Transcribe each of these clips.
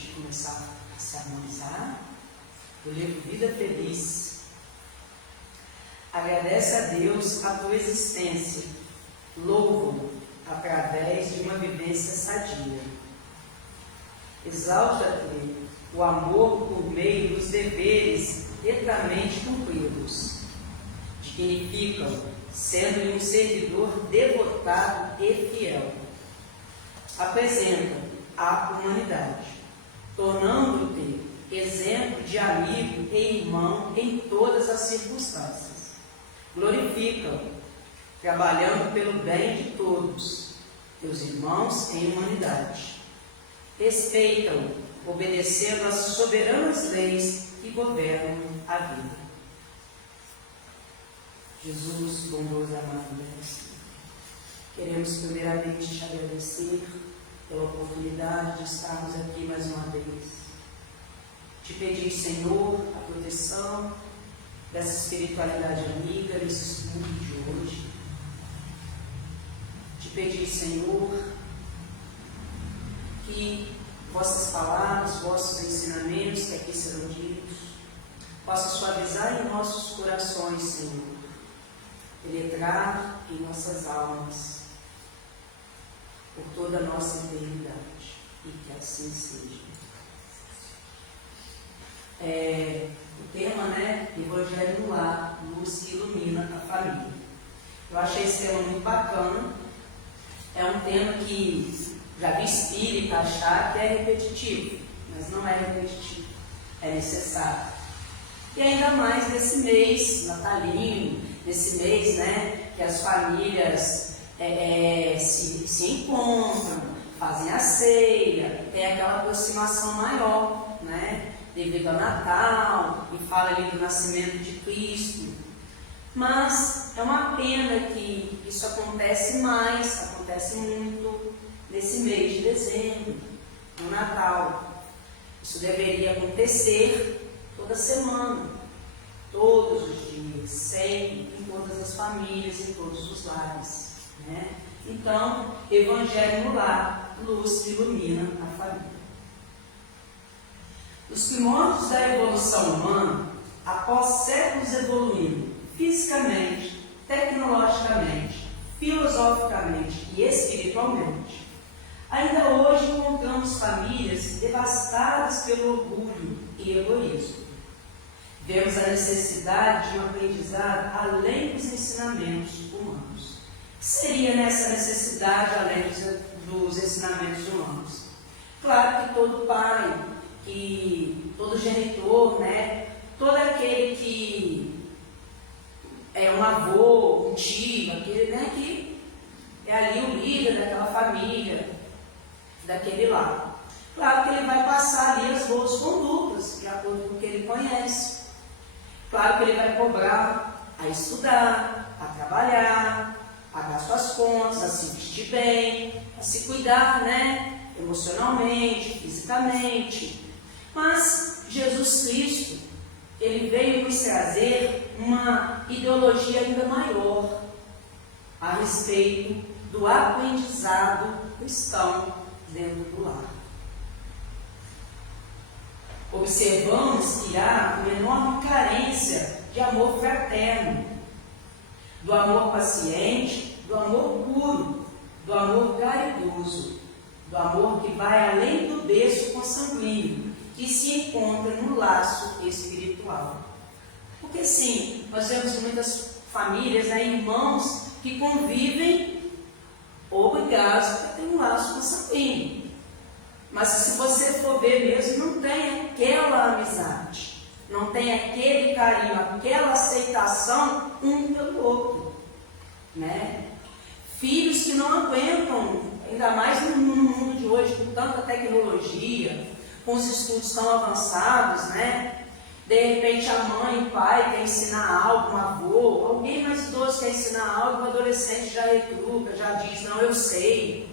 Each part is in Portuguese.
de começar a se harmonizar, do livro Vida Feliz. Agradece a Deus a tua existência, louva-o através de uma vivência sadia. Exalta-te o amor por meio dos deveres retamente cumpridos, dignifica-o, sendo-lhe um servidor devotado e fiel. Apresenta à humanidade, tornando-te exemplo de amigo e irmão em todas as circunstâncias. Glorifica-o, trabalhando pelo bem de todos, teus irmãos em humanidade. Respeita-o, obedecendo às soberanas leis que governam a vida. Jesus, bondoso e amado Deus, queremos primeiramente te agradecer pela oportunidade de estarmos aqui mais uma vez. Te pedir, Senhor, a proteção dessa espiritualidade amiga nesse estudo de hoje. Te pedir, Senhor, que vossas palavras, vossos ensinamentos que aqui serão ditos, possam suavizar em nossos corações, Senhor, penetrar em nossas almas por toda a nossa eternidade, e que assim seja. O tema, Evangelho no Lar, luz que ilumina a família. Eu achei esse tema muito bacana. É um tema que já vi espírita achar que é repetitivo, mas não é repetitivo, é necessário. E ainda mais nesse mês natalino, nesse mês, que as famílias se encontram, fazem a ceia, tem aquela aproximação maior, devido ao Natal, e fala ali do nascimento de Cristo. Mas é uma pena que isso acontece muito nesse mês de dezembro, no Natal. Isso deveria acontecer toda semana, todos os dias, sempre, em todas as famílias, em todos os lares. Então, Evangelho no Lar, luz que ilumina a família. Os primórdios da evolução humana, após séculos evoluindo fisicamente, tecnologicamente, filosoficamente e espiritualmente, ainda hoje encontramos famílias devastadas pelo orgulho e egoísmo. Vemos a necessidade de um aprendizado além dos ensinamentos humanos. O que seria nessa necessidade além dos ensinamentos humanos? Claro que todo pai, que todo genitor, todo aquele que é um avô, um tio, aquele que é ali o líder daquela família, daquele lar. Claro que ele vai passar ali as boas condutas, de acordo com o que ele conhece. Claro que ele vai cobrar a estudar, a trabalhar, a pagar suas contas, a se vestir bem, a se cuidar, emocionalmente, fisicamente. Mas Jesus Cristo, ele veio nos trazer uma ideologia ainda maior a respeito do aprendizado cristão dentro do lar. Observamos que há uma enorme carência de amor fraterno, do amor paciente, do amor puro, do amor caridoso, do amor que vai além do berço consanguíneo, que se encontra no laço espiritual. Porque sim, nós vemos muitas famílias, irmãos que convivem obrigados a ter um laço consanguíneo. Mas se você for ver mesmo, não tem aquela amizade, não tem aquele carinho, aquela aceitação um pelo outro. Filhos que não aguentam, ainda mais no mundo de hoje, com tanta tecnologia, com os estudos tão avançados, De repente a mãe, o pai quer ensinar algo, um avô, alguém mais idoso quer ensinar algo, o adolescente já retruca, já diz, não, eu sei.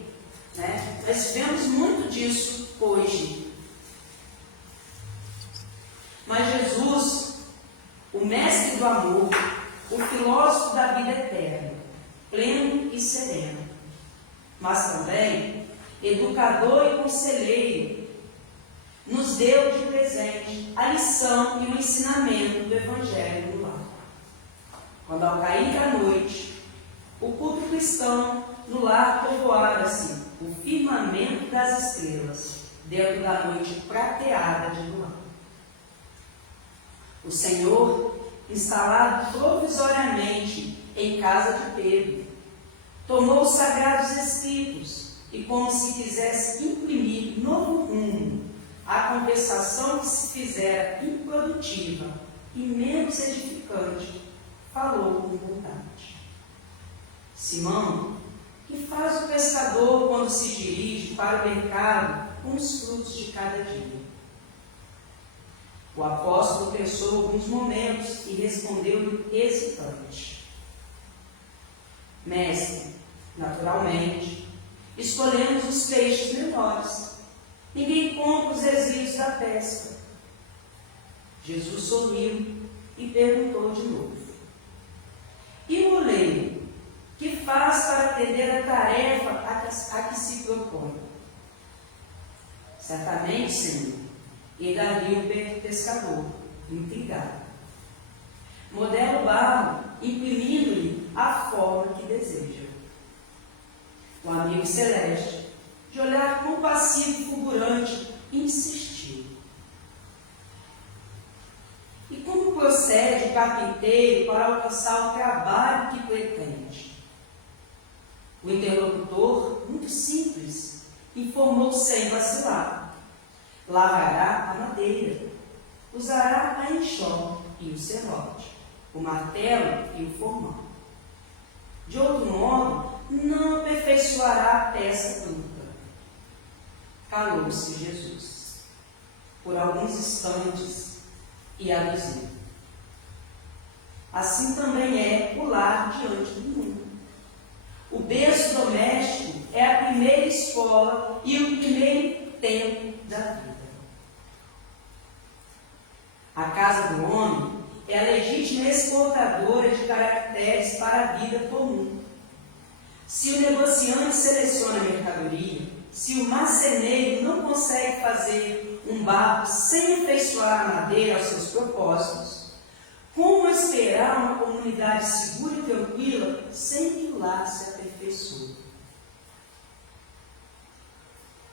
Nós vemos muito disso hoje. Mas Jesus, o mestre do amor, o filósofo da vida eterna, pleno e sereno, mas também educador e conselheiro, nos deu de presente a lição e o ensinamento do Evangelho no lar. Quando ao cair da noite, o culto cristão no lar povoara-se o firmamento das estrelas, dentro da noite prateada de luar. O Senhor, instalado provisoriamente em casa de Pedro, tomou os sagrados escritos e, como se quisesse imprimir novo rumo à conversação que se fizera improdutiva e menos edificante, falou com vontade. Simão, que faz o pescador quando se dirige para o mercado com os frutos de cada dia? O apóstolo pensou alguns momentos e respondeu-lhe hesitante: Mestre, naturalmente, escolhemos os peixes menores. Ninguém compra os resíduos da pesca. Jesus sorriu e perguntou de novo: E o oleiro, que faz para atender a tarefa a que se propõe? Certamente, Senhor, e daria o pescador, intrigado. Modela o barro, imprimindo-lhe a forma que deseja. O amigo celeste, de olhar compassivo e fulgurante, insistiu. E como procede o carpinteiro para alcançar o trabalho que pretende? O interlocutor, muito simples, informou sem vacilar: lavrará a madeira, usará a enxó e o serrote, o martelo e o formão. De outro modo, não aperfeiçoará a peça bruta. Calou-se Jesus por alguns instantes e aduziu: assim também é o lar diante do mundo. O berço doméstico é a primeira escola e o primeiro tempo da vida. A casa do homem é a legítima exportadora de caracteres para a vida comum. Se o negociante seleciona a mercadoria, se o marceneiro não consegue fazer um barco sem afeiçoar a madeira aos seus propósitos, como esperar uma comunidade segura e tranquila sem que o lar se aperfeiçoe?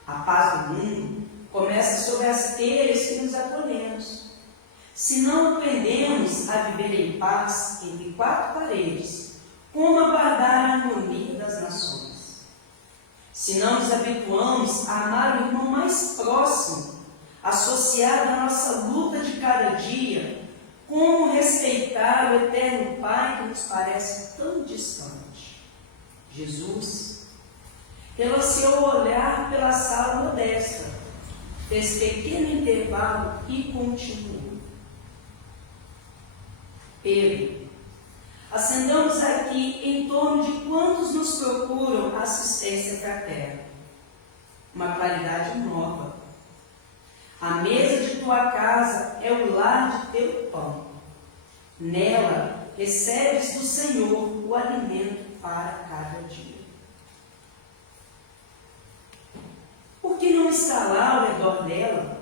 A paz do mundo começa sobre as telhas que nos acolhemos. Se não aprendemos a viver em paz entre quatro paredes, como aguardar a harmonia das nações? Se não nos habituamos a amar o irmão mais próximo, associado à nossa luta de cada dia, como respeitar o eterno Pai que nos parece tão distante? Jesus relanceou o olhar pela sala modesta, fez pequeno intervalo e continuou: Pedro, acendamos aqui em torno de quantos nos procuram assistência fraterna. Uma claridade nova. A mesa de tua casa é o lar de teu pão. Nela recebes do Senhor o alimento para cada dia. Por que não está lá ao redor dela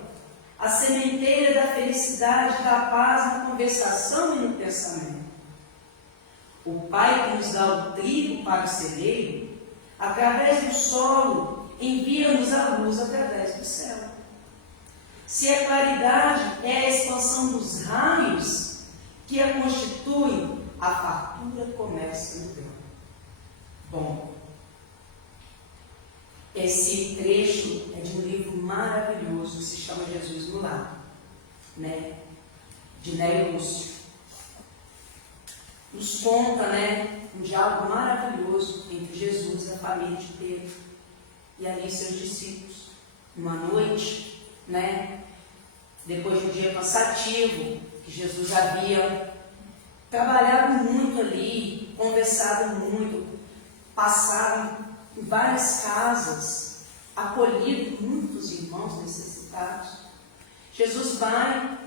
a sementeira da felicidade, da paz na conversação e no pensamento? O Pai que nos dá o trigo para o celeiro, através do solo, envia-nos a luz através do céu. Se a claridade é a expansão dos raios que a constituem, a fartura começa no grão. Bom, esse trecho é de um livro maravilhoso que se chama Jesus no Lar, né? De Nélio Lúcio. Nos conta, um diálogo maravilhoso entre Jesus e a família de Pedro e ali seus discípulos. Uma noite, depois de um dia cansativo, que Jesus havia trabalhado muito ali, conversado muito, passado em várias casas, acolhido muitos irmãos necessitados. Jesus vai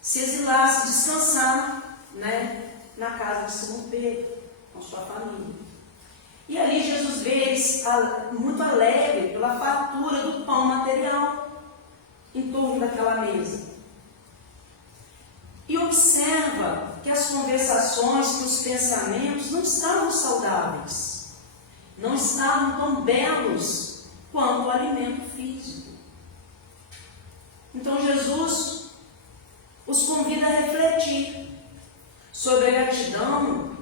se exilar, se descansar, na casa de Simão Pedro, com sua família. E ali Jesus vê eles muito alegre pela fartura do pão material. em torno daquela mesa. E observa que as conversações, que os pensamentos não estavam saudáveis, não estavam tão belos quanto o alimento físico. Então Jesus os convida a refletir sobre a gratidão,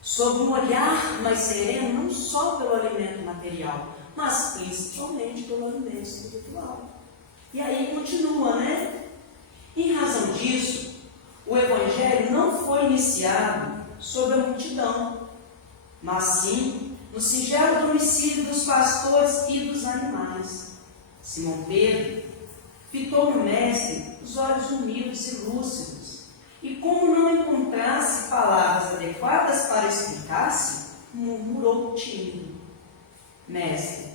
sobre um olhar mais sereno, não só pelo alimento material, mas principalmente pelo alimento espiritual. E aí continua, né? Em razão disso, o Evangelho não foi iniciado sobre a multidão, mas sim no singelo domicílio dos pastores e dos animais. Simão Pedro fitou no Mestre os olhos humildes e lúcidos, e como não encontrasse palavras adequadas para explicar-se, murmurou tímido: Mestre,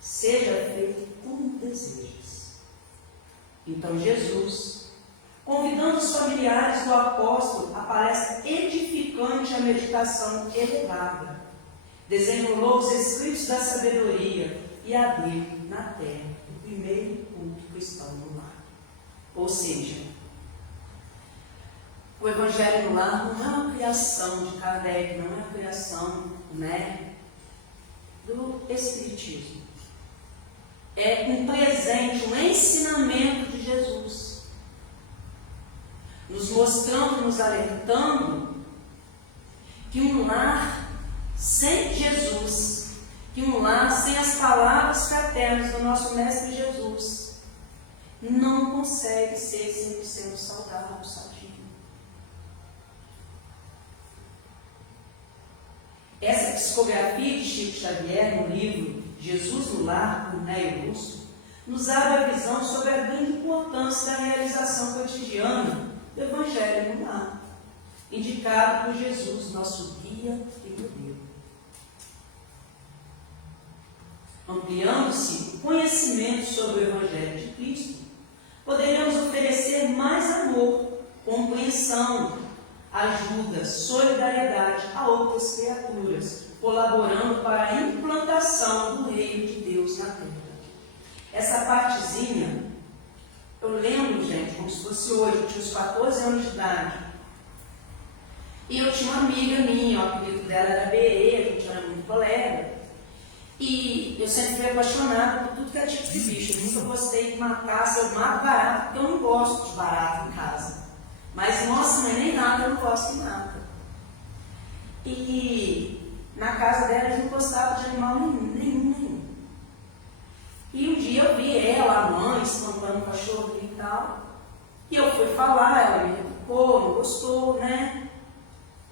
seja feito como desejas. Então Jesus, convidando os familiares do apóstolo a palestra edificante à meditação elevada, desenrolou os escritos da sabedoria e abriu na terra o primeiro culto cristão no lar. Ou seja, o Evangelho no lar não é uma criação de Kardec, não é uma criação, do Espiritismo. É um presente, um ensinamento de Jesus, nos mostrando, nos alertando que um lar sem Jesus, que um lar sem as palavras fraternas do nosso Mestre Jesus, não consegue ser 100% saudável, sadio. Essa psicografia de Chico Xavier, no livro Jesus no Lar, por Neio Lúcio, nos abre a visão sobre a grande importância da realização cotidiana do Evangelho no lar, indicado por Jesus, nosso guia e modelo. Ampliando-se o conhecimento sobre o Evangelho de Cristo, poderemos oferecer mais amor, compreensão, ajuda, solidariedade a outras criaturas, colaborando para a implantação do reino de Deus na terra. Essa partezinha, eu lembro, gente, como se fosse hoje, eu tinha uns 14 anos de idade, e eu tinha uma amiga minha, o apelido dela era Berê, a gente era muito colega, e eu sempre fui apaixonada por tudo que é tipo de bicho. Eu nunca gostei de matar, se eu mato barato, porque eu não gosto de barato em casa. Mas, nossa, não é nem nada, eu não gosto de nada. E na casa dela eles não gostavam de animal nenhum. E um dia eu vi ela, a mãe, espantando o cachorro e tal. E eu fui falar, ela me educou, não gostou, né?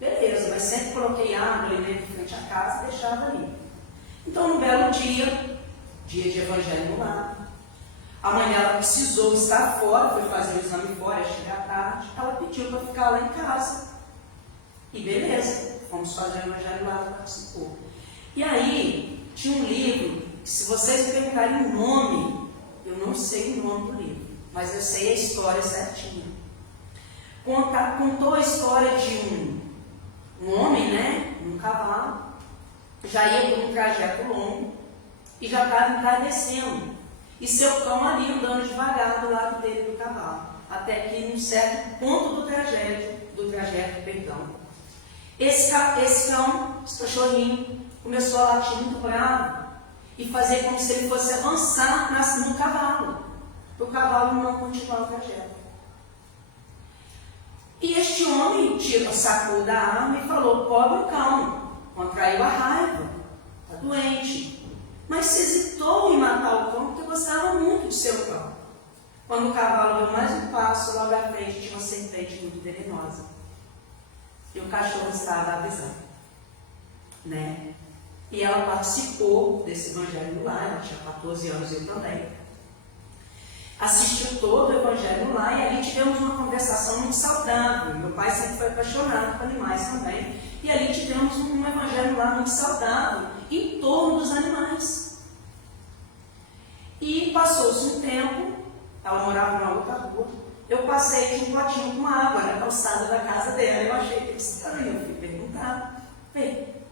Beleza, mas sempre coloquei água ali em frente à casa e deixava ali. Então, num belo dia de Evangelho no lar, a mãe dela precisou estar fora, foi fazer o exame fora, ia chegar tarde, ela pediu para ficar lá em casa. E beleza, fomos fazer o Evangelho no lar, ela participou. E aí, tinha um livro, que se vocês me perguntarem o nome, eu não sei o nome do livro, mas eu sei a história certinha. Contou a história de um homem, num cavalo, já ia por um trajeto longo e já estava entardecendo. E seu cão ali andando devagar do lado dele do cavalo, até que num certo ponto do trajeto, esse cão, esse cachorrinho, começou a latir muito bravo e fazer como se ele fosse avançar no cavalo, para o cavalo não continuar o trajeto. E este homem sacou da arma e falou: pobre cão, contraiu a raiva, está doente. Mas se hesitou em matar o cão porque gostava muito do seu cão. Quando o cavalo deu mais um passo, logo à frente tinha uma serpente muito venenosa. E o cachorro estava avisado. E ela participou desse Evangelho no lar, ela tinha 14 anos, eu também. Assistiu todo o Evangelho no lar e ali tivemos uma conversação muito saudável. Meu pai sempre foi apaixonado por animais também. E ali tivemos um Evangelho no lar muito saudável em torno dos animais. E passou-se um tempo, ela morava na outra rua, eu passei de um potinho com água na calçada da casa dela. Eu achei que estranho, eu fui perguntar: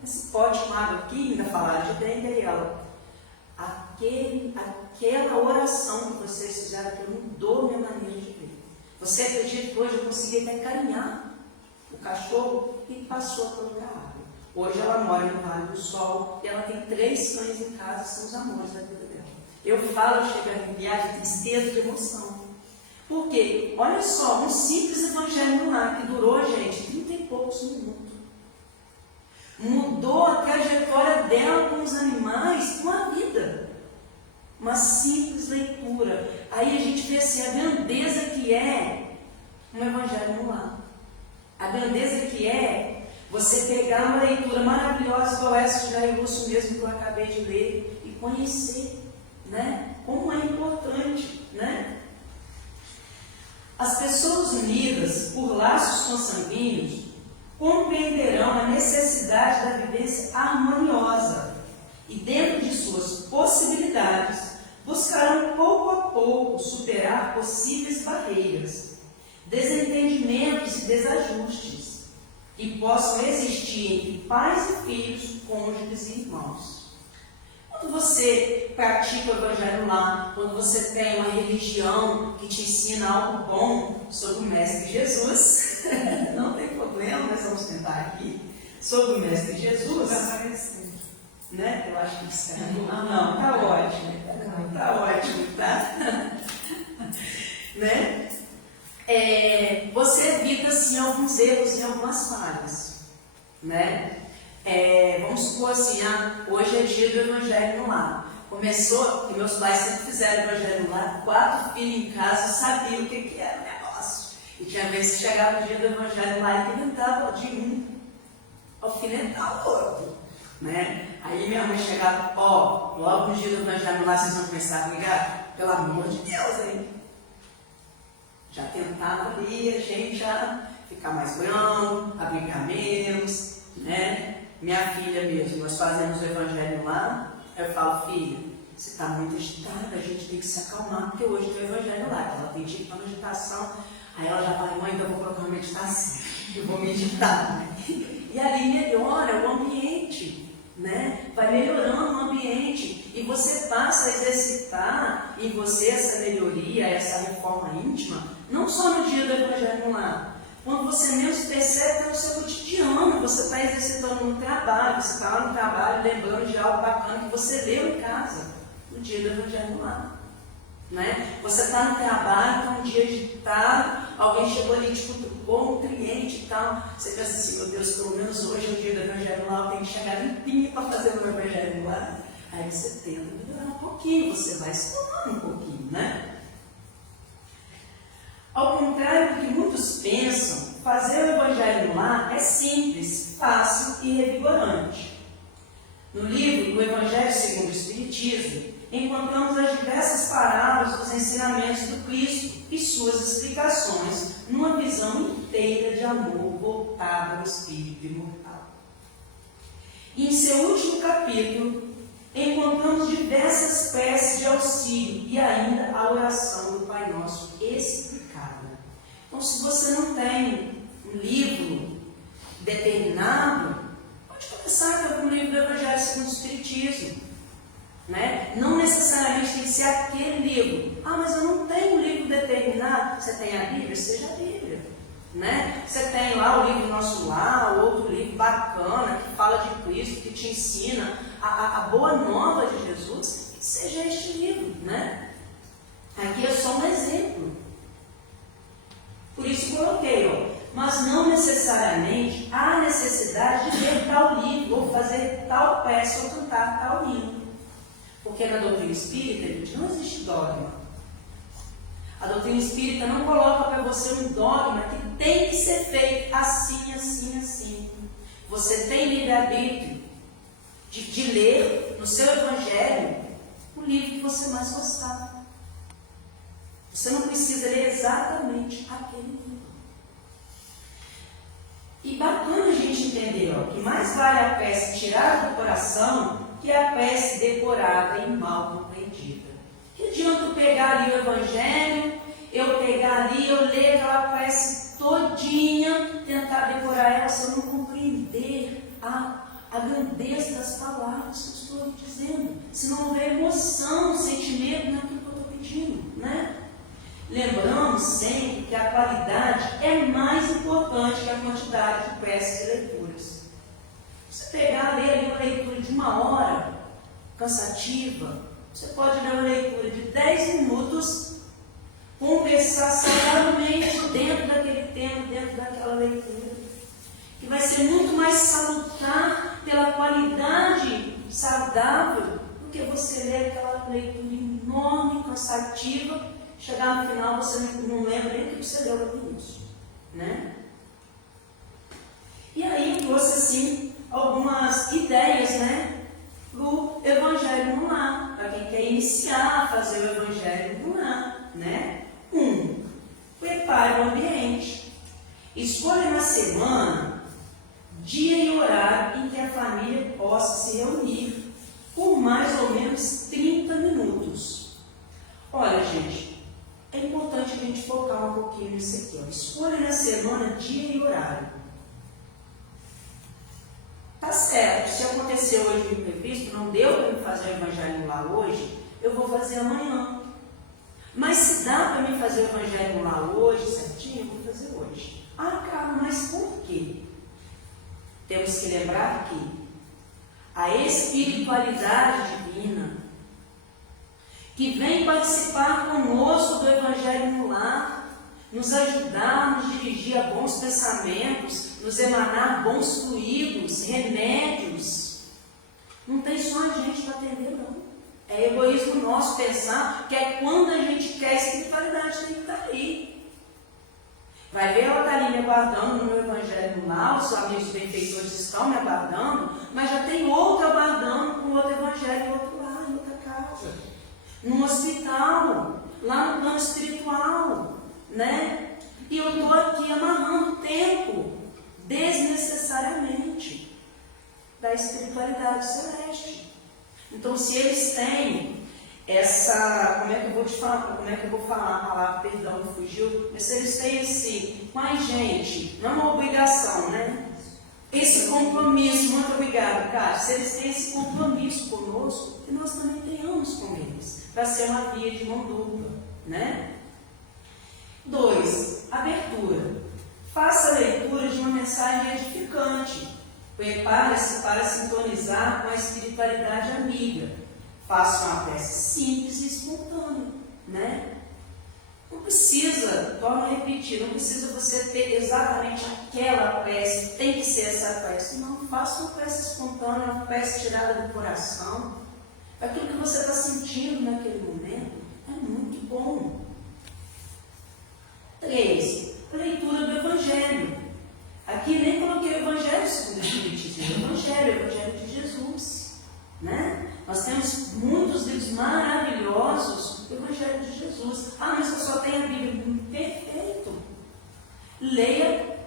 esse pote com água aqui, ainda falaram de dentro, e ela: aquela oração que vocês fizeram que mudou minha maneira de ver. Você acredita que hoje eu consegui até carinhar o cachorro e passou a colocar água. Hoje ela mora no Vale do Sol e ela tem 3 cães em casa, são os amores da vida dela. Eu falo, eu chego a arrepiar de tristeza, de emoção. Por quê? Olha só, um simples evangelho no lar que durou, gente, 30 e poucos minutos. Mudou a trajetória dela com os animais, com a vida. Uma simples leitura. Aí a gente vê assim, a grandeza que é um evangelho no lar. A grandeza que é você pegar uma leitura maravilhosa igual essa de Jair Lúcio mesmo que eu acabei de ler e conhecer, né? Como é importante, né? As pessoas unidas por laços consanguíneos compreenderão a necessidade da vivência harmoniosa e, dentro de suas possibilidades, buscarão pouco a pouco superar possíveis barreiras, desentendimentos e desajustes que possam existir entre pais e filhos, cônjuges e irmãos. Quando você pratica o evangelho lá, quando você tem uma religião que te ensina algo bom sobre o Mestre Jesus, não tem problema, nós vamos tentar aqui, sobre o Mestre Jesus, né? Eu acho que está. Não, está ótimo, está ótimo, tá? Né? Você evita assim alguns erros e algumas falhas, né? Vamos supor assim, hoje é dia do evangelho no lar. Começou, que meus pais sempre fizeram evangelho no lar, 4 filhos em casa sabiam o que era o negócio. E tinha vezes que chegava o dia do evangelho no lar e tentava de um alfinetar o outro, né? Aí minha mãe chegava, logo no dia do evangelho no lar vocês vão começar a brigar? Pelo amor de Deus, hein? Já tentava ali a gente já ficar mais bravo, a brigar menos, né? Minha filha mesmo, nós fazemos o evangelho lá, eu falo, filha, você está muito agitada, a gente tem que se acalmar, porque hoje tem o evangelho lá, ela tem dia para meditação, aí ela já fala, mãe, então eu vou colocar uma meditação, eu vou meditar, né? E ali melhora o ambiente, né? Vai melhorando o ambiente, e você passa a exercitar em você essa melhoria, essa reforma íntima, não só no dia do evangelho lá, quando você menos percebe, é o seu cotidiano, você está exercitando no trabalho, você está lá no trabalho lembrando de algo bacana que você leu em casa, no dia do evangelho lá. Né? Você está no trabalho, está um dia agitado, alguém chegou ali, tipo, trucou um cliente e tal, você pensa assim, meu Deus, pelo menos hoje é o dia do evangelho lá, eu tenho que chegar limpinho para fazer o meu evangelho lá. Aí você tenta melhorar um pouquinho, você vai se tomando um pouquinho, né? Ao contrário do que muitos pensam, fazer o evangelho no lar é simples, fácil e revigorante. No livro O Evangelho segundo o Espiritismo, encontramos as diversas parábolas dos ensinamentos do Cristo e suas explicações numa visão inteira de amor voltada ao espírito imortal. E em seu último capítulo, encontramos diversas preces de auxílio e ainda a oração do Pai Nosso explicada. Então, se você não tem um livro determinado, pode começar com o livro do Evangelho segundo o Espiritismo. Né? Não necessariamente tem que ser aquele livro. Mas eu não tenho um livro determinado. Você tem a Bíblia? Seja a Bíblia. Né? Você tem lá o livro Nosso Lar, outro livro bacana que fala de Cristo, que te ensina a boa nova de Jesus, que seja este livro. Né? Aqui é só um exemplo. Por isso coloquei, mas não necessariamente há necessidade de ler tal livro, ou fazer tal peça, ou cantar tal hino. Porque na doutrina espírita, gente, não existe dogma. A doutrina espírita não coloca para você um dogma que tem que ser feito assim, assim, assim. Você tem livre-arbítrio de ler no seu evangelho o livro que você mais gostar. Você não precisa ler exatamente aquele livro. E bacana a gente entender que mais vale a peça tirada do coração que a peça decorada e mal compreendida. Que adianta eu pegar ali o evangelho, eu pegar ali, eu ler aquela peça todinha, tentar decorar ela, se eu não compreender a grandeza das palavras que eu estou dizendo. se não houver emoção, sentimento naquilo que eu estou pedindo, né? Lembramos sempre que a qualidade é mais importante que a quantidade de preces e leituras. Você pegar, ler ali uma leitura de 1 hora, cansativa, você pode ler uma leitura de 10 minutos, conversar saudavelmente dentro daquele tema, dentro daquela leitura, que vai ser muito mais salutar pela qualidade saudável do que você ler aquela leitura enorme, cansativa, chegar no final você não lembra nem o que você leu no início, né? E aí trouxe assim algumas ideias, né, do Evangelho no Lar, para quem quer iniciar a fazer o Evangelho no Lar, né? 1. Prepare o ambiente. Escolha na semana dia e horário em que a família possa se reunir por mais ou menos 30 minutos. Olha, gente, é importante a gente focar um pouquinho nisso aqui. Ó. Escolha na semana dia e horário. Tá certo, se aconteceu hoje o imprevisto, não deu para me fazer o Evangelho lá hoje, eu vou fazer amanhã. Mas se dá para me fazer o Evangelho lá hoje, certinho, eu vou fazer hoje. Ah, cara, mas por quê? Temos que lembrar que a espiritualidade divina, que vem participar conosco do Evangelho no Lar, nos ajudar, nos dirigir a bons pensamentos, nos emanar bons fluidos, remédios. Não tem só a gente para atender, não. É egoísmo nosso pensar que é quando a gente quer espiritualidade, tem que estar aí. Vai ver, ela está ali me aguardando no meu Evangelho no Lar, os amigos benfeitores estão me aguardando, mas já tem outro aguardando com outro Evangelho, outro lá, em outra casa. Num hospital, lá no plano espiritual, né? E eu estou aqui amarrando o tempo desnecessariamente da espiritualidade celeste. Então, se eles têm essa, como é que eu vou falar a palavra, perdão, me fugiu, mas se eles têm esse, mas gente, não é uma obrigação, né? Esse compromisso, muito obrigado, Cássio, se eles têm esse compromisso conosco, que nós também tenhamos com eles, para ser uma via de mão dupla, né? 2. Abertura. Faça a leitura de uma mensagem edificante. Prepare-se para sintonizar com a espiritualidade amiga. Faça uma prece simples e espontânea, né? Não precisa, torno a repetir, não precisa você ter exatamente aquela prece, tem que ser essa prece. Não, faça uma prece espontânea, uma prece tirada do coração. Aquilo que você está sentindo naquele momento é muito bom. 3. Leitura do Evangelho. Aqui nem coloquei o Evangelho segundo o Espiritismo, o Evangelho de Jesus, né? Nós temos muitos livros maravilhosos do Evangelho de Jesus. Ah, mas eu só tenho a Bíblia. Perfeito. Leia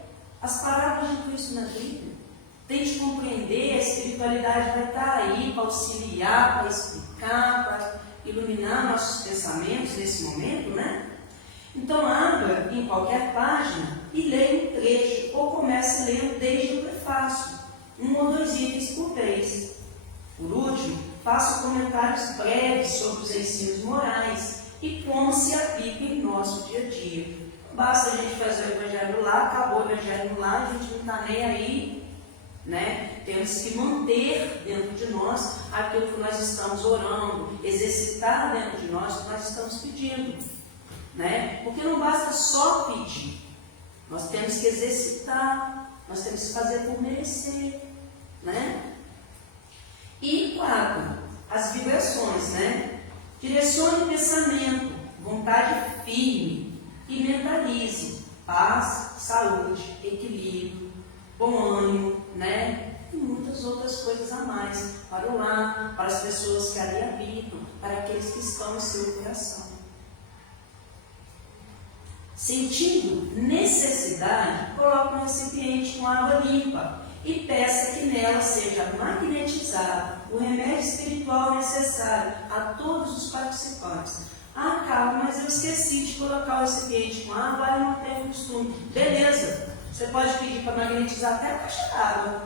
as palavras de Cristo na Bíblia. Tente compreender, a espiritualidade vai estar aí para auxiliar, para explicar, para iluminar nossos pensamentos nesse momento, né? Então, abra em qualquer página e leia um trecho, ou comece lendo desde o prefácio, 1 ou 2 itens por vez. Por último, faça comentários breves sobre os ensinos morais e como se aplica em nosso dia a dia. Não basta a gente fazer o Evangelho lá, acabou o Evangelho lá, a gente não está nem aí, né? Temos que manter dentro de nós aquilo que nós estamos orando, exercitar dentro de nós o que nós estamos pedindo. Né? Porque não basta só pedir, nós temos que exercitar, nós temos que fazer por merecer, né? E 4, as vibrações, né? Direcione o pensamento, vontade firme e mentalize paz, saúde, equilíbrio, bom ânimo, né? E muitas outras coisas a mais para o lar, para as pessoas que ali habitam, para aqueles que estão em seu coração. Sentindo necessidade, coloque um recipiente com água limpa e peça que nela seja magnetizado o remédio espiritual necessário a todos os participantes. Ah, Carlos, mas eu esqueci de colocar o recipiente com água, eu não tenho costume. Beleza, você pode pedir para magnetizar até a caixa d'água.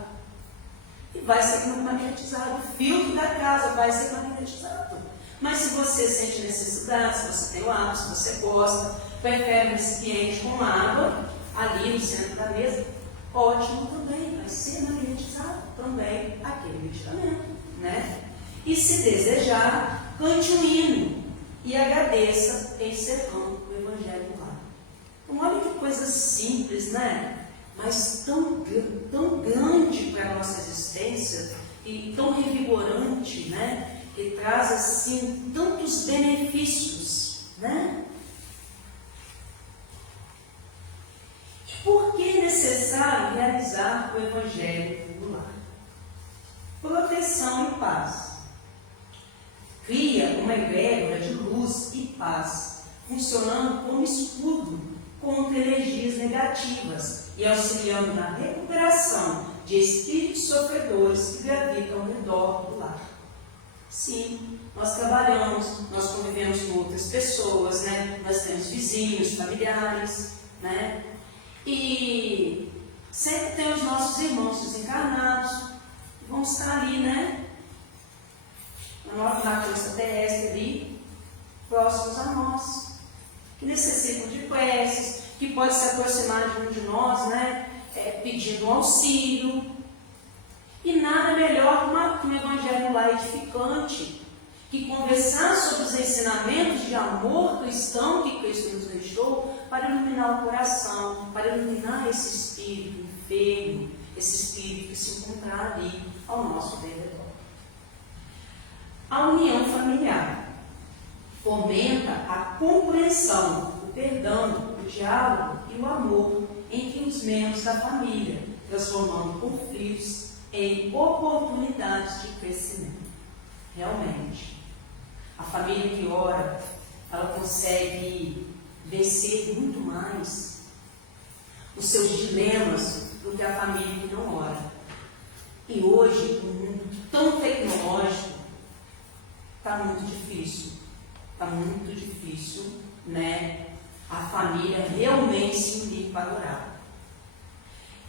e vai ser magnetizado. O filtro da casa vai ser magnetizado. Mas se você sente necessidade, se você tem o hábito, se você gosta, prefere um recipiente com água ali no centro da mesa, ótimo também, vai ser magnetizado também aquele medicamento, né? E se desejar, cante um hino e agradeça encerrando o Evangelho lá. Então, olha que coisa simples, né? Mas tão grande para a nossa existência e tão revigorante, né? Que traz assim tantos benefícios, né? E por que é necessário realizar o Evangelho no lar? Proteção e paz. Cria uma egrégora de luz e paz, funcionando como escudo contra energias negativas e auxiliando na recuperação de espíritos sofredores que gravitam ao redor do lar. Sim, nós trabalhamos, nós convivemos com outras pessoas, né? Nós temos vizinhos, familiares, né? E sempre tem os nossos irmãos desencarnados, que vão estar ali, né? Na crosta terrestre ali, próximos a nós, que necessitam de preces, que pode se aproximar de um de nós, né? Pedindo um auxílio. E nada melhor que um evangelho lá edificante, que conversar sobre os ensinamentos de amor cristão que Cristo nos deixou para iluminar o coração, para iluminar esse espírito enfermo, esse espírito que se encontrar ali ao nosso redor. A união familiar fomenta a compreensão, o perdão, o diálogo e o amor entre os membros da família, transformando conflitos em oportunidades de crescimento. Realmente, a família que ora, ela consegue vencer muito mais os seus dilemas do que a família que não ora. E hoje, um mundo tão tecnológico, está muito difícil, né? A família realmente se unir para orar.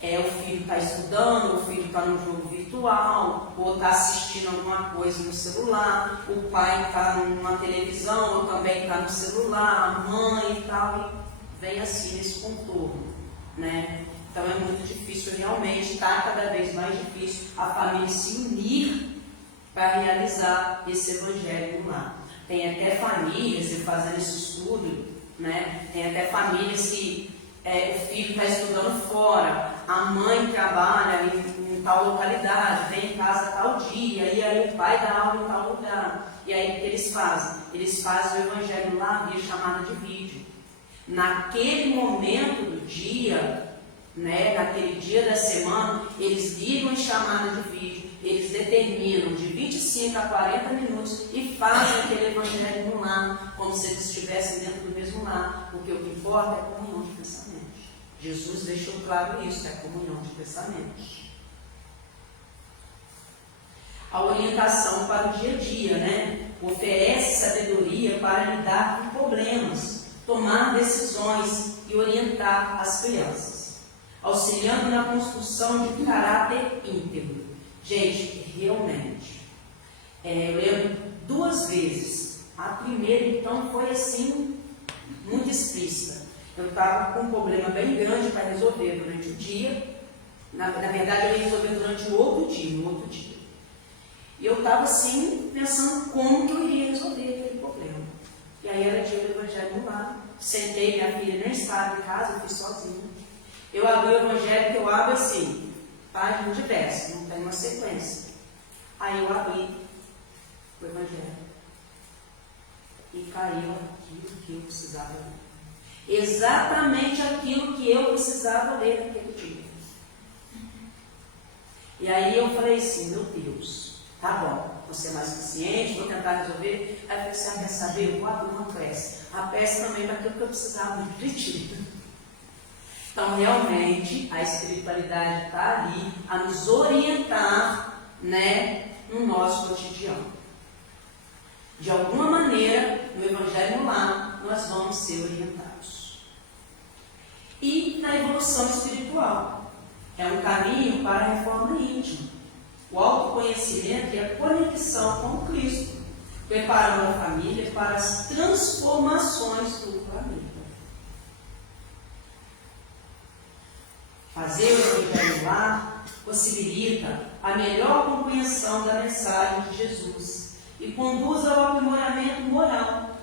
O filho está estudando, o filho está no jogo virtual, ou está assistindo alguma coisa no celular, o pai está numa televisão, ou também está no celular, a mãe e tal, e vem assim nesse contorno, né? Então é muito difícil, realmente está cada vez mais difícil a família se unir para realizar esse evangelho no lar. Tem até famílias, e fazendo esse estudo, né? Tem até famílias que o filho está estudando fora, a mãe trabalha em tal localidade, vem em casa tal dia, e aí o pai dá aula em tal lugar. E aí o que eles fazem? Eles fazem o evangelho lá via chamada de vídeo. Naquele momento do dia, né, naquele dia da semana, eles ligam em chamada de vídeo, eles determinam de 25 a 40 minutos e fazem aquele evangelho no lar, como se eles estivessem dentro do mesmo lar, porque o que importa é a comunhão de pensamentos. Jesus deixou claro isso, é a comunhão de pensamentos. A orientação para o dia a dia, né? Oferece sabedoria para lidar com problemas, tomar decisões e orientar as crianças, auxiliando na construção de um caráter íntegro. Gente, realmente, eu lembro 2 vezes. A primeira, então, foi assim, muito explícita. Eu estava com um problema bem grande para resolver durante o dia. Na verdade, eu ia resolver durante o outro dia, no outro dia. E eu estava assim, pensando como que eu iria resolver aquele problema. E aí era dia do evangelho no lar. Sentei, minha filha nem estava em casa, eu fui sozinha. Eu abri o evangelho, que eu abro assim, página diversa, não tem uma sequência. Aí eu abri o evangelho. E caiu aquilo que eu precisava ler. Exatamente aquilo que eu precisava ler naquele dia. E aí eu falei assim, meu Deus, tá bom, vou ser mais paciente, vou tentar resolver. Aí eu falei, quer saber? Eu vou abrir uma prece. A prece também para aquilo que eu precisava refletir. Então, realmente, a espiritualidade está ali a nos orientar, né, no nosso cotidiano. De alguma maneira, no Evangelho no lar, nós vamos ser orientados. E na evolução espiritual. É um caminho para a reforma íntima. o autoconhecimento e a conexão com Cristo, preparando a família para as transformações do planeta. Fazer o Evangelho no lar possibilita a melhor compreensão da mensagem de Jesus e conduz ao aprimoramento moral.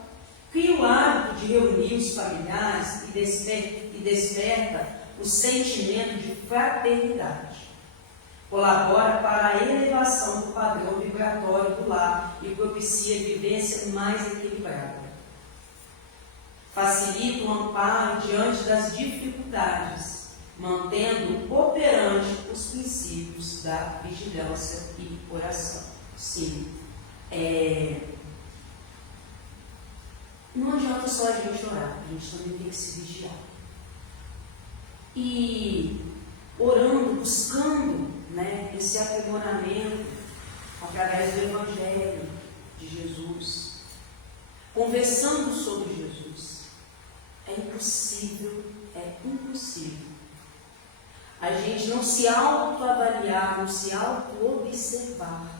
Cria o hábito de reunir os familiares e desperta o sentimento de fraternidade. Colabora para a elevação do padrão vibratório do lar e propicia vivência mais equilibrada. Facilita o amparo diante das dificuldades, mantendo operante os princípios da vigilância e oração. Sim, não adianta só a gente orar, a gente também tem que se vigiar. E orando, buscando, esse aprimoramento através do Evangelho de Jesus, conversando sobre Jesus, é impossível a gente não se autoavaliar, não se auto-observar,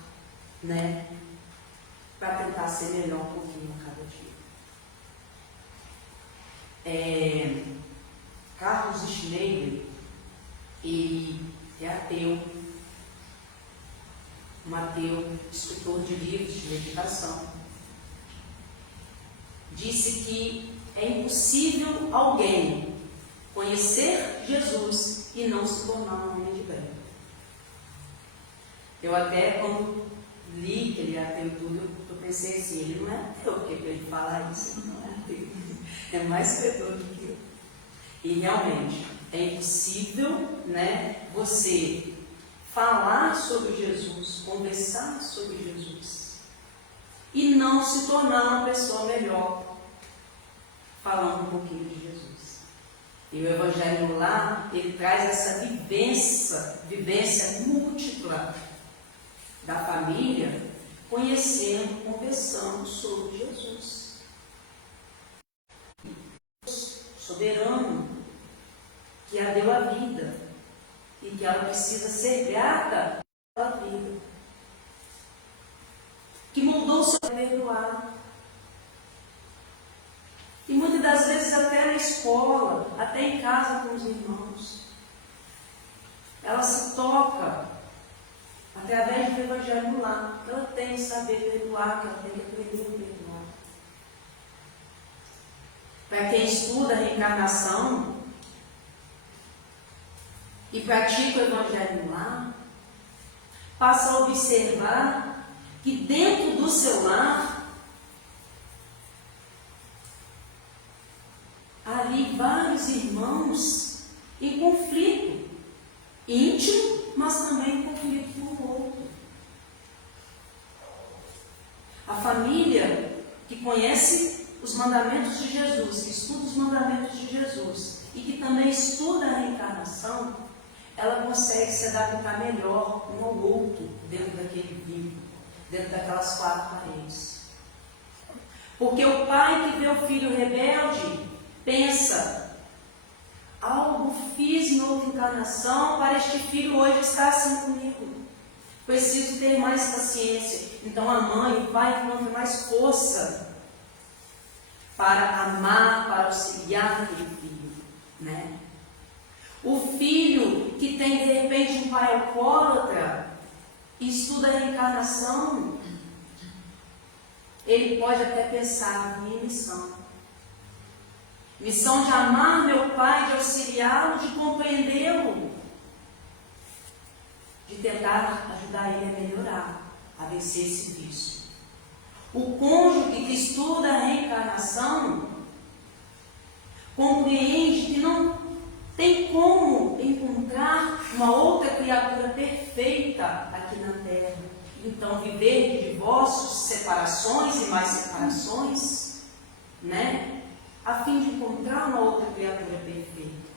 para tentar ser melhor um pouquinho a cada dia. Carlos Schneider, ele é ateu, um ateu, escritor de livros de meditação, disse que é impossível alguém conhecer Jesus e não se tornar um homem de bem. Eu até, quando li que ele é ateu e tudo, eu pensei assim, ele não é ateu, porque para ele falar isso, ele não é ateu. É mais credor do que eu. E realmente, é impossível, você falar sobre Jesus, conversar sobre Jesus e não se tornar uma pessoa melhor falando um pouquinho de Jesus. E o Evangelho no lar, ele traz essa vivência múltipla da família, conhecendo, conversando sobre Jesus. Soberano, que a deu a vida e que ela precisa ser grata pela vida, que mudou o seu perdoar. E muitas das vezes até na escola, até em casa com os irmãos, ela se toca através do Evangelho no lar, que ela tem que saber perdoar, que ela tem que aprender a perdoar. Para quem estuda a reencarnação e pratica o Evangelho no lar, passa a observar que dentro do seu lar há ali vários irmãos em conflito íntimo, mas também em conflito com o outro. A família que conhece os mandamentos de Jesus, que estuda os mandamentos de Jesus e que também estuda a reencarnação, ela consegue se adaptar melhor um ao outro dentro daquele vínculo, dentro daquelas quatro paredes. Porque o pai que vê o filho rebelde pensa, algo fiz em outra encarnação para este filho hoje estar assim comigo. Preciso ter mais paciência. Então a mãe, o pai encontra mais força para amar, para auxiliar aquele filho, O filho que tem de repente um pai alcoólatra e estuda a reencarnação, ele pode até pensar, minha missão de amar meu pai, de auxiliá-lo, de compreendê-lo, de tentar ajudar ele a melhorar, a vencer esse vício. O cônjuge que estuda a reencarnação compreende que não tem como encontrar uma outra criatura perfeita aqui na Terra. Então, viver de divórcios, separações e mais separações, a fim de encontrar uma outra criatura perfeita.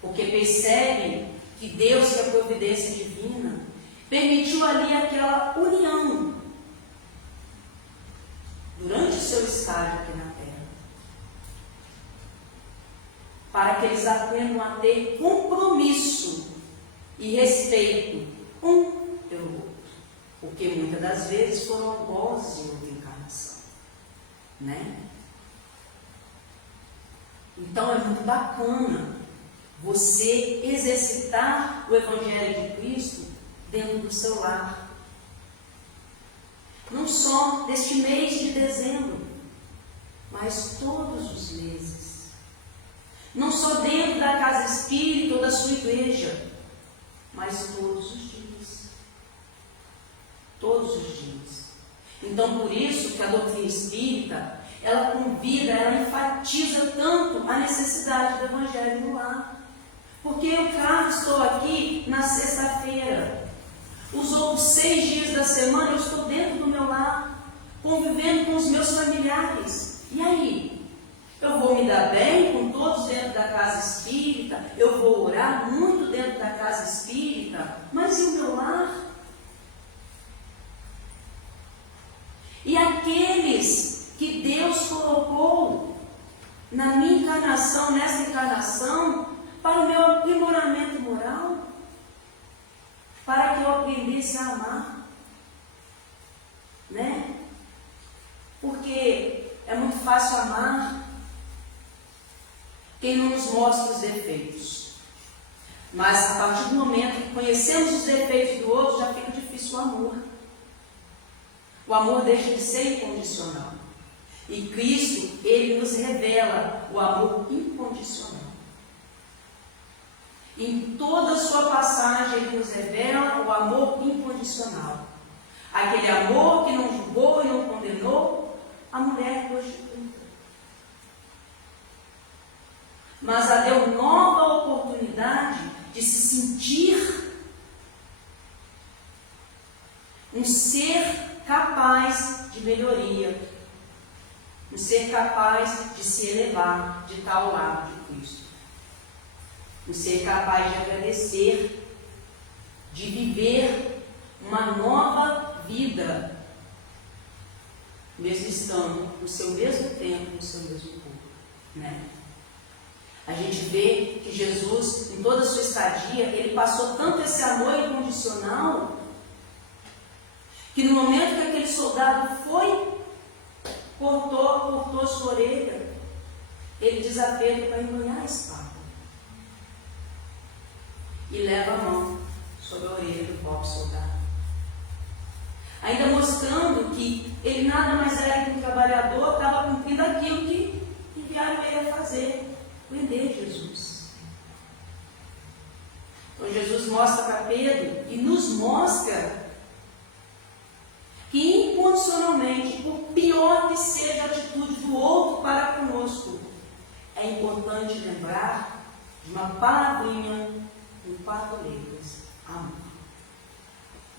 Porque percebem que Deus, que é a providência divina, permitiu ali aquela união durante o seu estágio aqui na Terra, para que eles aprendam a ter compromisso e respeito um porque muitas das vezes foram algozes em outra encarnação, né? Então é muito bacana você exercitar o Evangelho de Cristo dentro do seu lar. Não só neste mês de dezembro, mas todos os meses. Não só dentro da casa espírita ou da sua igreja, mas todos os dias. Todos os dias. Então, por isso que a doutrina espírita, ela convida, ela enfatiza tanto a necessidade do Evangelho no lar. Porque eu, claro, estou aqui na sexta-feira. Os outros 6 dias da semana eu estou dentro do meu lar, convivendo com os meus familiares. E aí? Eu vou me dar bem com todos dentro da casa espírita, eu vou orar muito dentro da casa espírita, mas e o meu lar? E aqueles que Deus colocou na minha encarnação, nessa encarnação, para o meu aprimoramento moral, para que eu aprendesse a amar, né? Porque é muito fácil amar quem não nos mostra os defeitos. Mas a partir do momento que conhecemos os defeitos do outro, já fica difícil o amor. O amor deixa de ser incondicional. E Cristo, Ele nos revela o amor incondicional. Em toda a sua passagem, Ele nos revela o amor incondicional. Aquele amor que não julgou e não condenou a mulher prostituta. Mas a deu nova oportunidade de se sentir um ser capaz de melhoria, um ser capaz de se elevar, de estar ao lado de Cristo. Um ser capaz de agradecer, de viver uma nova vida, mesmo estando no seu mesmo tempo, no seu mesmo corpo, né? A gente vê que Jesus, em toda a sua estadia, ele passou tanto esse amor incondicional, que no momento que aquele soldado foi, cortou sua orelha, ele desafia ele para empunhar a espada. E leva a mão sobre a orelha do pobre soldado. Ainda mostrando que ele nada mais era que um trabalhador, estava cumprindo aquilo que enviaram ele a fazer, prender Jesus. Então Jesus mostra para Pedro e nos mostra que incondicionalmente, por pior que seja a atitude do outro para conosco, é importante lembrar de uma palavrinha em 4 letras: amor.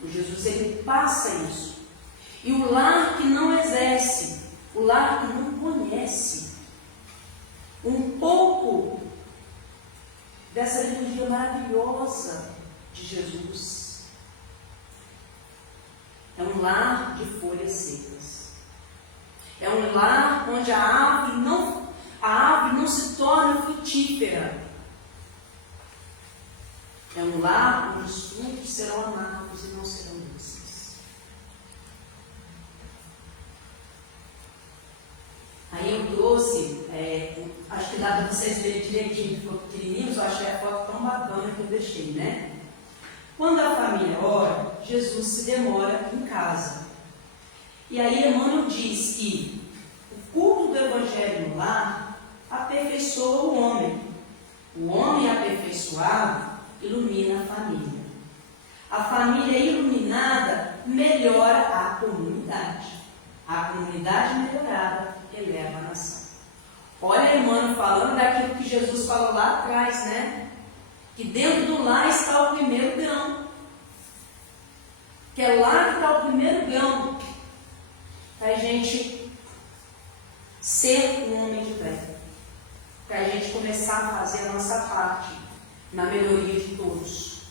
O Jesus, ele passa isso. E o lar que não exerce, o lar que não conhece um pouco dessa liturgia maravilhosa de Jesus, é um lar de folhas secas. É um lar onde a árvore não se torna frutífera. É um lar onde os frutos serão amargos e não serão doces. Aí eu trouxe, acho que dá para vocês verem direitinho, ficou pequenininho, eu achei a foto tão bacana que eu deixei, né? Quando a família ora, Jesus se demora em casa. E aí Emmanuel diz que o culto do Evangelho no lar aperfeiçoa o homem. O homem aperfeiçoado ilumina a família. A família iluminada melhora a comunidade. A comunidade melhorada eleva a nação. Olha Emmanuel falando daquilo que Jesus falou lá atrás, né? Que dentro do lar está o primeiro grão. Que é lá que está o primeiro grão para a gente ser um homem de fé. Para a gente começar a fazer a nossa parte na melhoria de todos,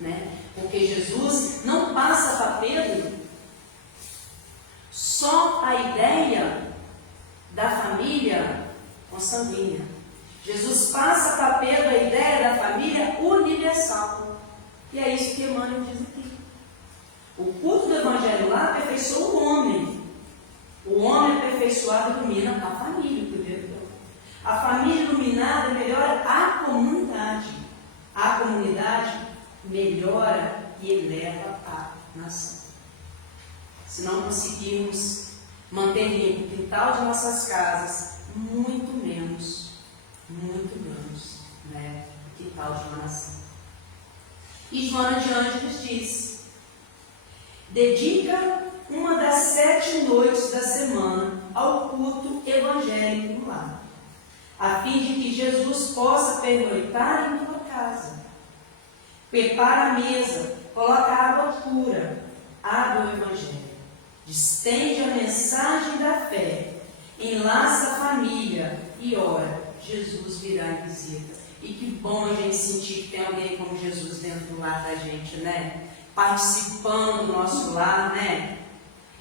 né? Porque Jesus não passa para Pedro só a ideia da família consanguínea. Jesus passa para Pedro a ideia da família universal. E é isso que Emmanuel diz aqui. O culto do Evangelho lá aperfeiçoa o homem. O homem aperfeiçoado ilumina a família, primeiro. A família iluminada melhora a comunidade. A comunidade melhora e eleva a nação. Se não conseguirmos manter limpo o quintal de nossas casas, muito menos, né, o quintal de uma nação. E Joana de Ângeles diz: dedica uma das 7 noites da semana ao culto evangélico no lar, a fim de que Jesus possa pernoitar em tua casa. Prepara a mesa, coloca água pura, água do Evangelho. Distende a mensagem da fé, enlaça a família e ora, Jesus virá em visita. E que bom a gente sentir que tem alguém como Jesus dentro do lar da gente, né? Participando do nosso lar, né?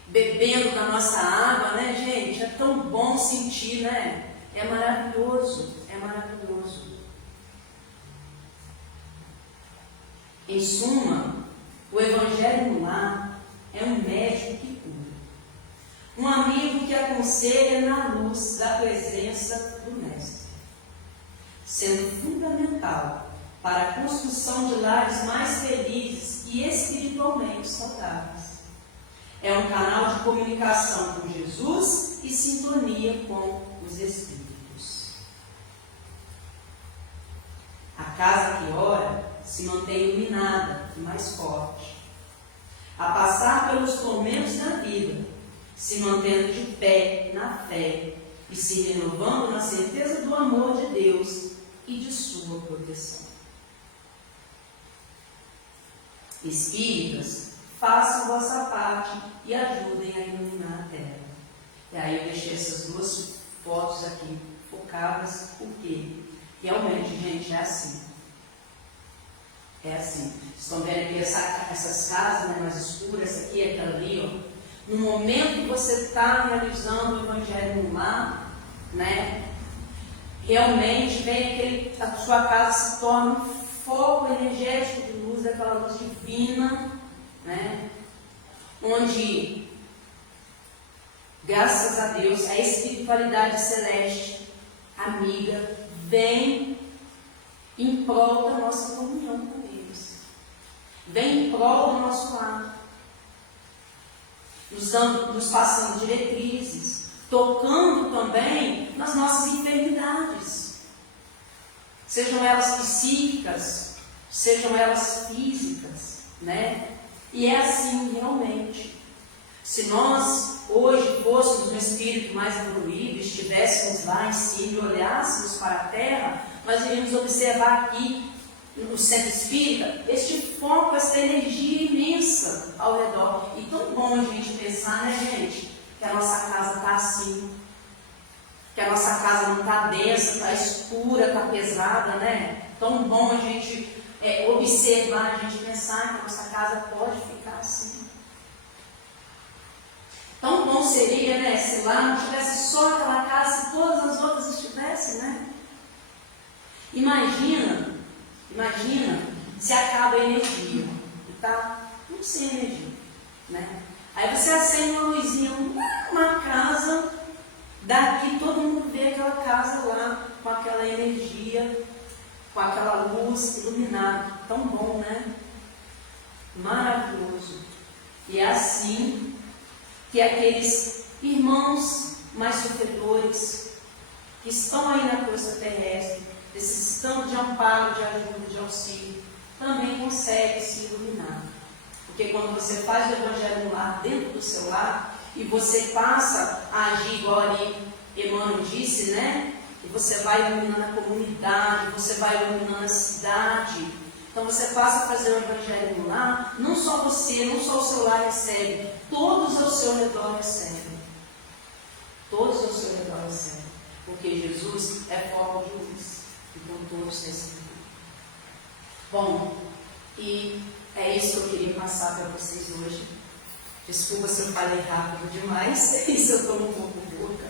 Bebendo da nossa água, né, gente? É tão bom sentir, né? É maravilhoso, é maravilhoso. Em suma, o Evangelho no lar é um médico que cura, um amigo que aconselha na luz da presença do Mestre, sendo fundamental para a construção de lares mais felizes e espiritualmente saudáveis. É um canal de comunicação com Jesus e sintonia com os Espíritos. A casa que ora se mantém iluminada e mais forte. A passar pelos tormentos da vida, se mantendo de pé na fé e se renovando na certeza do amor de Deus e de sua proteção. Espíritas, façam vossa parte e ajudem a iluminar a terra. E aí eu deixei essas 2 fotos aqui focadas, porque realmente, gente, é assim. É assim. Estão vendo aqui essas casas, né, mais escuras, essa aqui, aquela ali, ó. No momento que você está realizando o Evangelho no lar, né, realmente vem a sua casa se torna um foco energético de luz, daquela luz divina, né, onde, graças a Deus, a espiritualidade celeste, amiga, vem em prol da nossa comunhão com eles, vem em prol do nosso lar, nos passando diretrizes, tocando também nas nossas enfermidades, sejam elas psíquicas, sejam elas físicas, né? E é assim realmente. Se nós hoje fôssemos um espírito mais evoluído, estivéssemos lá em cima e olhássemos para a Terra, nós iríamos observar aqui no centro espírita este foco, essa energia imensa ao redor. E tão bom a gente pensar, né, gente, que a nossa casa está assim, que a nossa casa não está densa, está escura, está pesada, né? Tão bom a gente observar, a gente pensar que a nossa casa pode ficar assim. Tão bom seria, né, se lá não tivesse só aquela casa, se todas as outras estivessem, né? Imagina se acaba a energia, está tudo sem energia, né? Aí você acende uma luzinha, uma casa, daqui todo mundo vê aquela casa lá, com aquela energia, com aquela luz iluminada. Tão bom, né? Maravilhoso. E é assim que aqueles irmãos mais sofredores, que estão aí na crosta terrestre, necessitando de amparo, de ajuda, de auxílio, também conseguem se iluminar. Porque quando você faz o Evangelho no lar, dentro do seu lar, e você passa a agir igual ali Emmanuel disse, né? E você vai iluminando a comunidade, você vai iluminando a cidade. Então você passa a fazer o Evangelho no lar, não só você, não só o seu lar recebe, todos ao seu redor recebem. Todos ao seu redor recebem. Porque Jesus é foco de luz. Então todos recebem. Bom, e é isso que eu queria passar para vocês hoje. Desculpa se eu falei rápido demais, isso eu estou um pouco louca,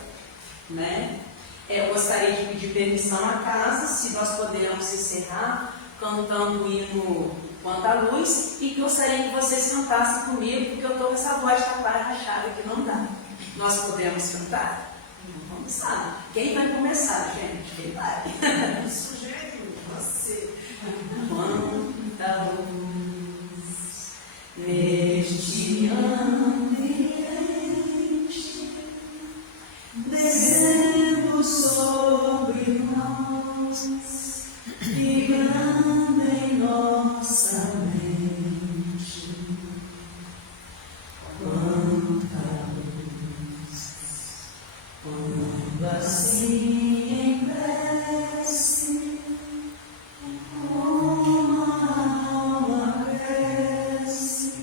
né? Eu gostaria de pedir permissão à casa, se nós pudermos encerrar cantando o hino quanto à luz, e gostaria que vocês cantassem comigo, porque eu estou com essa voz tapada rachada que não dá. Nós podemos cantar? Não vamos lá. Quem vai começar, gente? Quem vai? Sugere você. Quanta luz neste ambiente, descendo sobre nós, vibrando em nossa mente. Quanta luz, quando assim em prece, uma alma cresce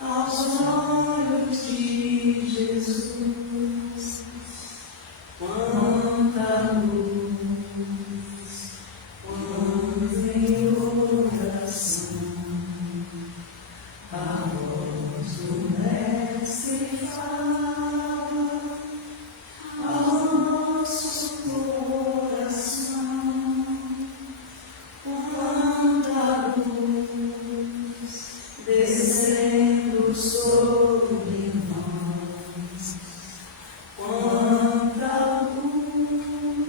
aos olhos de Jesus. Quanta luz, quando em oração a voz do Mestre fala ao nosso coração. Quanta luz descendo sobre nós. Quanta luz,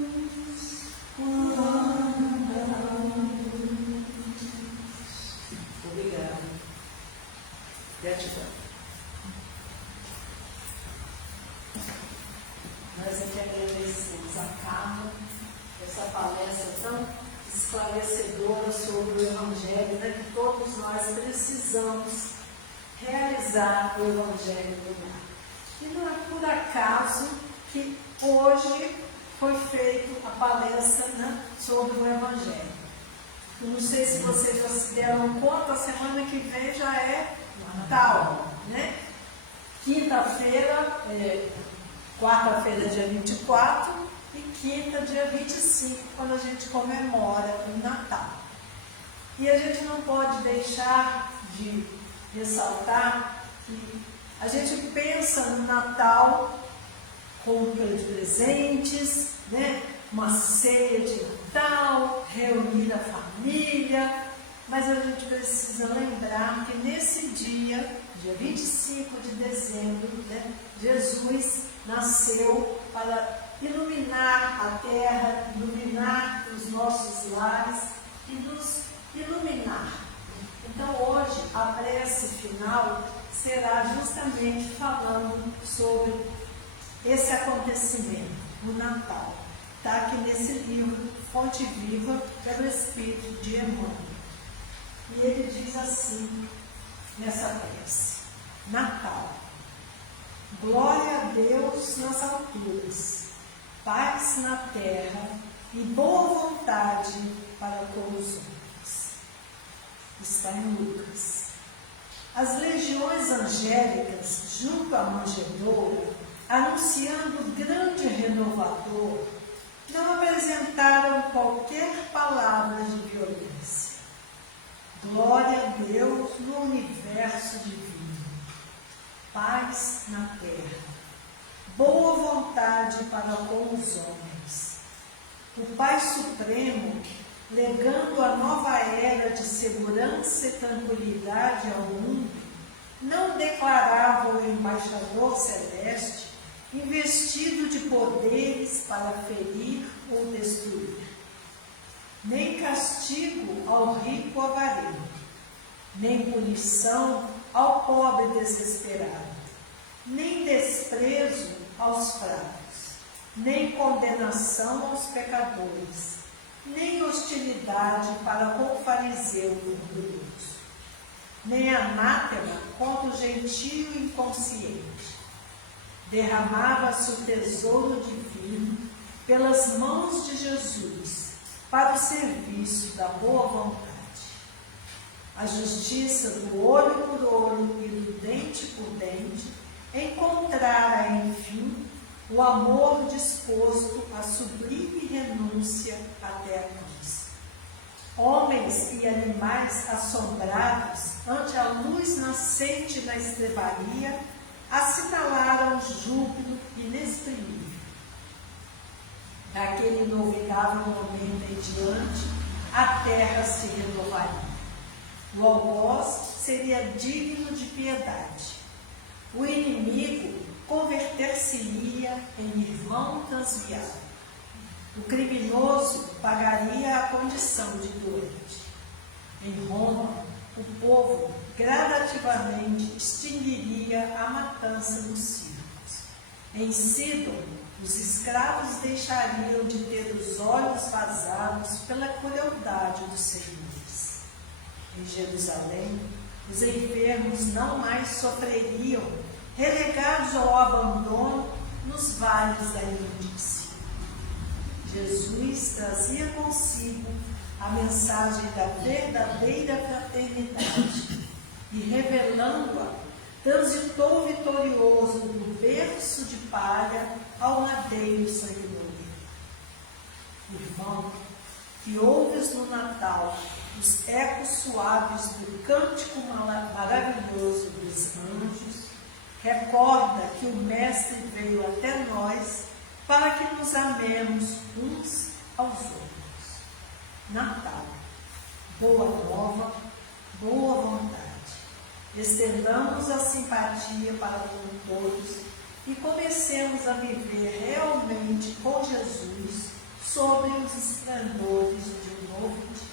quanta luz. Obrigada. Gratidão. Nós aqui agradecemos a Carla, essa palestra tão esclarecedora sobre o Evangelho, né, que todos nós precisamos realizar o Evangelho do Lar. E não é por acaso que hoje foi feita a palestra, né, sobre o Evangelho. Eu não sei se vocês já se deram conta, a semana que vem já é Natal, né? Quinta-feira, quarta-feira, dia 24, e quinta, dia 25, quando a gente comemora o Natal. E a gente não pode deixar de ressaltar que a gente pensa no Natal compra de presentes, né? Uma ceia de Natal, reunir a família, mas a gente precisa lembrar que nesse dia 25 de dezembro, né, Jesus nasceu para iluminar a terra, iluminar os nossos lares e nos iluminar. Então hoje a prece final será justamente falando sobre esse acontecimento, o Natal. Está aqui nesse livro, Fonte Viva, pelo Espírito de Emmanuel. E ele diz assim, nessa prece: Natal. Glória a Deus nas alturas, paz na terra e boa vontade para com os homens. Está em Lucas. As legiões angélicas junto à manjedoura, anunciando o grande renovador, não apresentaram qualquer palavra de violência. Glória a Deus no universo divino, paz na terra, boa vontade para com os homens. O Pai Supremo, legando a nova era de segurança e tranquilidade ao mundo, não declarava o embaixador celeste investido de poderes para ferir ou destruir, nem castigo ao rico avarento, nem punição ao pobre desesperado, nem desprezo aos fracos, nem condenação aos pecadores, nem hostilidade para com o fariseu orgulhoso, nem anátema contra o gentio inconsciente. Derramava-se o tesouro divino pelas mãos de Jesus para o serviço da boa vontade. A justiça do olho por olho e do dente por dente encontrara, enfim, o amor disposto à sublime renúncia até a cruz. Homens e animais assombrados ante a luz nascente da estrebaria assinalaram júbilo inexprimível. Daquele inovigável momento em diante, a terra se renovaria. O algoz seria digno de piedade. O inimigo converter-se-ia em irmão transviado. O criminoso pagaria a condição de doente. Em Roma, o povo gradativamente extinguiria a matança dos circos. Em Sidon, os escravos deixariam de ter os olhos vazados pela crueldade dos senhores. Em Jerusalém, os enfermos não mais sofreriam, relegados ao abandono nos vales da imundícia. Jesus trazia consigo a mensagem da verdadeira fraternidade e, revelando-a, transitou vitorioso do berço de palha ao madeiro sanguíneo. Irmão, que ouves no Natal os ecos suaves do cântico maravilhoso dos anjos, recorda que o Mestre veio até nós para que nos amemos uns aos outros. Natal, boa nova, boa vontade. Estendamos a simpatia para com todos e comecemos a viver realmente com Jesus sobre os esplendores de um novo dia.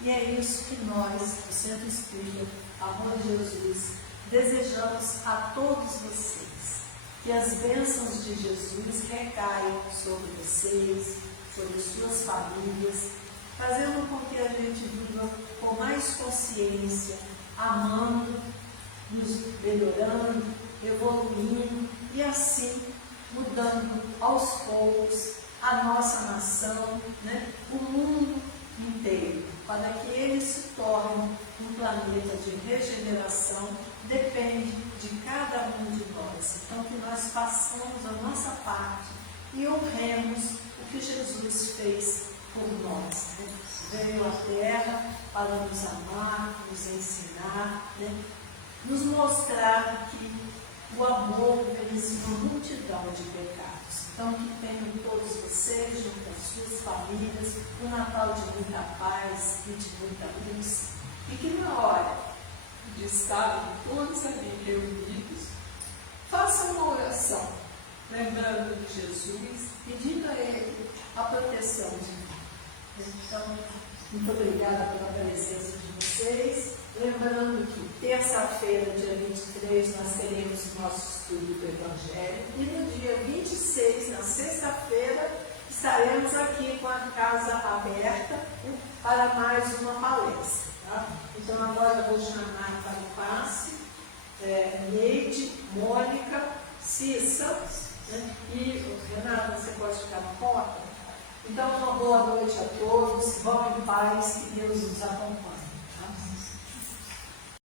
E é isso que nós, do Centro Espírita Amor de Jesus, desejamos a todos vocês. Que as bênçãos de Jesus recaiam sobre vocês, sobre suas famílias, fazendo com que a gente viva com mais consciência, amando, nos melhorando, evoluindo e assim mudando aos poucos a nossa nação, o mundo inteiro, para que ele se torne um planeta de regeneração, depende de cada um de nós. Então que nós façamos a nossa parte e honremos o que Jesus fez por nós. Veio à Terra para nos amar, nos ensinar, nos mostrar que o amor vence uma multidão de pecados. Então, que tenham todos vocês, junto às suas famílias, um Natal de muita paz e de muita luz. E que na hora de estarem todos ali reunidos, façam uma oração, lembrando de Jesus, pedindo a Ele a proteção divina. Então, muito obrigada pela presença de vocês. Lembrando que terça-feira, dia 23, nós teremos o nosso estudo do Evangelho. E no dia 26, na sexta-feira, estaremos aqui com a casa aberta para mais uma palestra. Tá? Então, agora eu vou chamar para o passe Neide, Mônica, Cissa, e Renata, você pode ficar na porta? Então, uma boa noite a todos, vão em paz, que Deus nos acompanhe.